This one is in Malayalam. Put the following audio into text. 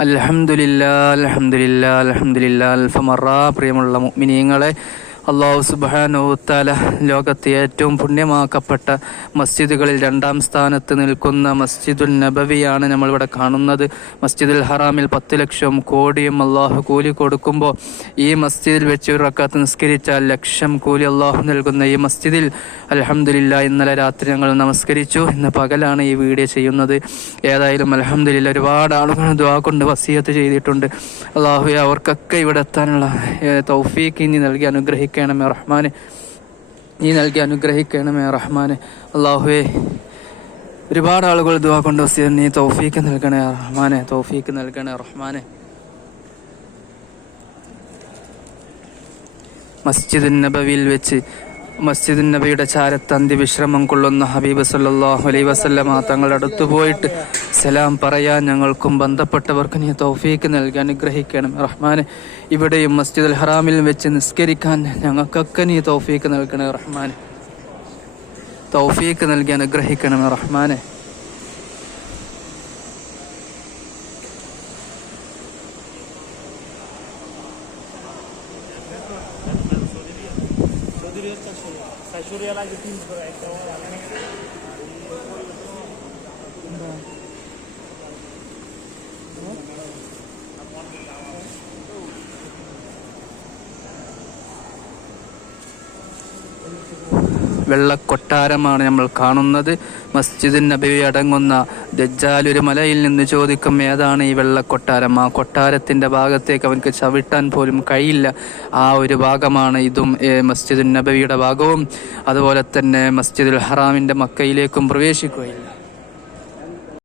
അൽഹംദുലില്ലാ അൽഹംദുലില്ലാ അൽഹംദുലില്ലാ അൽഫമറ. പ്രിയമുള്ള മുഅ്മിനീങ്ങളെ, അല്ലാഹു സുബ്ഹാനഹു വതആല ലോകത്തെ ഏറ്റവും പുണ്യമാക്കപ്പെട്ട മസ്ജിദുകളിൽ രണ്ടാം സ്ഥാനത്ത് നിൽക്കുന്ന മസ്ജിദുൽ നബവിയാണ് നമ്മളിവിടെ കാണുന്നത്. മസ്ജിദുൽ ഹറാമിൽ 10 ലക്ഷം കോടിയും അള്ളാഹു കൂലി കൊടുക്കുമ്പോൾ ഈ മസ്ജിദിൽ വെച്ച് ഒരു റക്അത്ത് നിസ്കരിച്ചാൽ ലക്ഷം കൂലി അള്ളാഹു നൽകുന്ന ഈ മസ്ജിദിൽ അൽഹംദുലില്ലാ ഇന്നലെ രാത്രി ഞങ്ങൾ നമസ്കരിച്ചു. ഇന്ന് പകലാണ് ഈ വീഡിയോ ചെയ്യുന്നത്. ഏതായാലും അൽഹംദുലില്ലാ ഒരുപാട് ആളുകൾ ദുആ കൊണ്ട് വസിയത്ത് ചെയ്തിട്ടുണ്ട്. അള്ളാഹുവേ അവർക്കൊക്കെ ഇവിടെ എത്താനുള്ള തൗഫീഖ് നീ നൽകി അനുഗ്രഹിക്കണമേ റഹ്മാനെ. നീ നൽകി അനുഗ്രഹിക്കണമേ റഹ്മാനെ. അള്ളാഹുവേ ഒരുപാട് ആളുകൾ ദുആ കൊണ്ട് വസിയത്ത് നീ തൗഫീഖ് നൽകണേ റഹ്മാനെ, തൗഫീഖ് നൽകണേ റഹ്മാനെ. മസ്ജിദുൻ നബവിയിൽ വെച്ച് മസ്ജിദുൻ നബിയുടെ ചാരത്ത് അന്ത്യവിശ്രമം കൊള്ളുന്ന ഹബീബ് സല്ലല്ലാഹു അലൈഹി വസല്ലമ തങ്ങളുടെ അടുത്ത് പോയിട്ട് സലാം പറയാൻ ഞങ്ങൾക്കും ബന്ധപ്പെട്ടവർക്ക് നീ തൗഫീഖ് നൽകി അനുഗ്രഹിക്കണം റഹ്മാനെ. ഇവിടെയും മസ്ജിദുൽ ഹറാമിൽ വെച്ച് നിസ്കരിക്കാൻ ഞങ്ങൾക്കൊക്കെ നീ തൗഫീഖ് നൽകണേ റഹ്മാനെ, തൗഫീഖ് നൽകി അനുഗ്രഹിക്കണം റഹ്മാനെ. വെള്ളക്കൊട്ടാരമാണ് നമ്മൾ കാണുന്നത്. മസ്ജിദുൻ നബവി അടങ്ങുന്ന ദജ്ജാൽ ഒരു മലയിൽ നിന്ന് ചോദിക്കും, ഏതാണ് ഈ വെള്ളക്കൊട്ടാരം? ആ കൊട്ടാരത്തിൻ്റെ ഭാഗത്തേക്ക് അവനക്ക് ചവിട്ടാൻ പോലും കഴിയില്ല. ആ ഒരു ഭാഗമാണ് ഇതും. മസ്ജിദുൻ നബവിയുടെ ഭാഗവും അതുപോലെ തന്നെ മസ്ജിദുൽ ഹറാമിൻ്റെ മക്കയിലേക്കും പ്രവേശിക്കുകയില്ല.